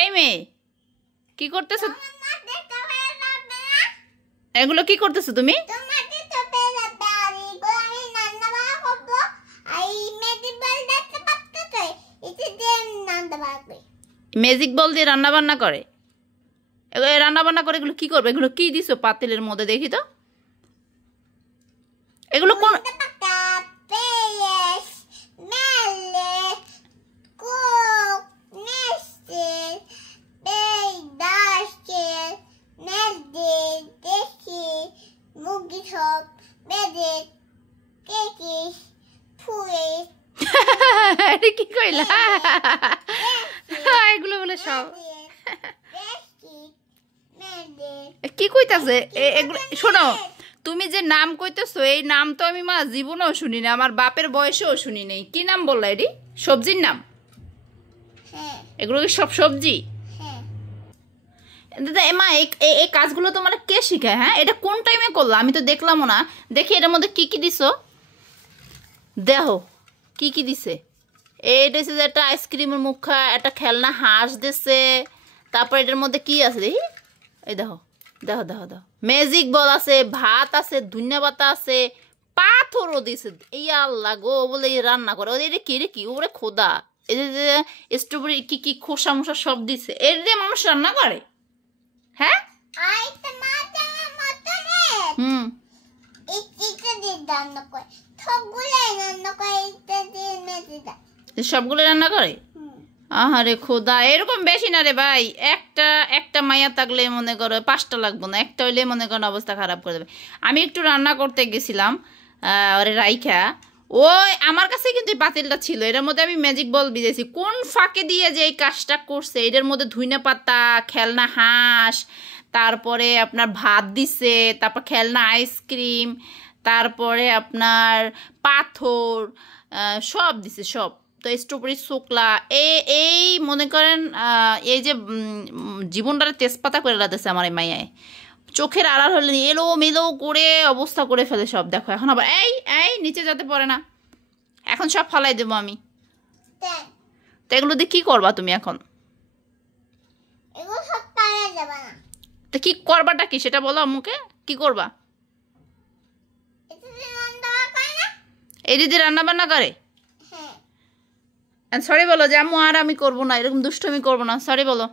এই মেয়ে কি করতেছো? এগুলো কি করতেছো তুমি? ম্যাজিক বল দিয়ে রান্না বান্না করে? রান্না বান্না করে এগুলো কি করবে? এগুলো কি দিছো পাতিলের মধ্যে দেখি তো? এগুলো কোন কি কইলা? এগুলো বলে সব কি কইতাছে? এগুলো শোনো, তুমি যে নাম কইতেছো এই নাম তো আমি মা জীবনেও শুনি না, আমার বাপের বয়সেও শুনি নাই। কি নাম বললা? এটি সবজির নাম? এগুলো কি সব সবজি? মা এই কাজগুলো তোমার কে শিখায়? হ্যাঁ, এটা কোন টাইমে করলো? আমি তো দেখলামও না। দেখি এটার মধ্যে কি কি দিছো, দেখো কি কি দিছে। এইটা হচ্ছে যে একটা আইসক্রিমের মুখা, একটা খেলনা হাঁস দিছে। তারপর এটার মধ্যে কি আছে দেখি, এই দেখো দেখো দেখো দেখো, ম্যাজিক বল আছে, ভাত আছে, ধনিয়া পাতা আছে, পাথরও দিছে। এই আল্লাহ গো, বলে রান্না করে। এটা কি রে, কি ওরে খোদা, এই যে স্ট্রবেরি কি কি খোসা মোসা সব দিছে। এর দিয়ে মানুষ রান্না করে? হ্যাঁ, হুম, সবগুলো রান্না করে? আহারে খোদা, এরকম বেশি না রে ভাই। একটা একটা মাইয়া থাকলে মনে করো 5টা লাগবো না, একটা হইলে মনে করেন অবস্থা খারাপ করে দেবে। আমি একটু রান্না করতে গেছিলাম ওরে রাইখা, ওই আমার কাছে কিন্তু এই পাতিলটা ছিল, এটার মধ্যে আমি ম্যাজিক বল দিয়েছি। কোন ফাঁকে দিয়ে যে এই কাজটা করছে, এটার মধ্যে ধনিয়া পাতা, খেলনা হাঁস, তারপরে আপনার ভাত দিছে, তারপর খেলনা আইসক্রিম, তারপরে আপনার পাথর, সব দিছে সব। তো স্ট্রবেরি শুকলা এই মনে করেন এই যে জীবনটারে তেজপাতা করে লাতেছে আমার এই মাইয়ায়। চোখের আড়াল হলে এলো মেলো করে অবস্থা করে ফেলে সব। দেখো এখন আবার এই এই নিচে যেতে পারে না, এখন সব ফালাই দেবো আমি। তো এগুলো দিয়ে কি করবা তুমি এখন? তো কি করবাটা কি সেটা বলো আমাকে, কি করবা? এই দিদি রান্না বান্না করে? সরি বলো যে আম্মু আর আমি করবো না, এরকম দুষ্টমি করবো না। সরি বলো,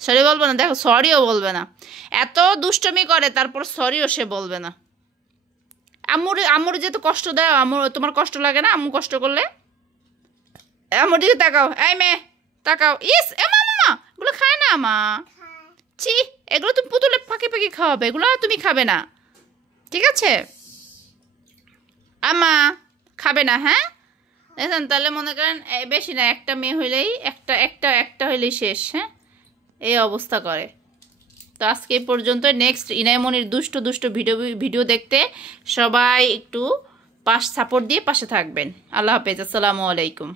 সরি বলবো না। দেখো সরিও বলবে না, এত দুষ্টমি করে তারপর সরিও সে বলবে না। আম্মুর যেহেতু কষ্ট দেয়, আম্মুর তোমার কষ্ট লাগে না আম্মু কষ্ট করলে? আম্মুর দিকে তাকাও, এই মেয়ে তাকাও। ইস মা এগুলো খায় না মা, ছি, এগুলো তুমি পুতুলে ফাঁকি ফাঁকি খাওয়াবে, এগুলো তুমি খাবে না, ঠিক আছে? আমা খাবে না, হ্যাঁ? দেখেন তাহলে মনে করেন বেশি না, একটা মেয়ে হইলেই একটা হইলেই শেষ। হ্যাঁ, এই অবস্থা করে। তো আজকে এই পর্যন্ত। নেক্সট ইনাইমনির দুষ্ট ভিডিও দেখতে সবাই একটু সাপোর্ট দিয়ে পাশে থাকবেন। আল্লাহ হাফেজ, আসসালামু আলাইকুম।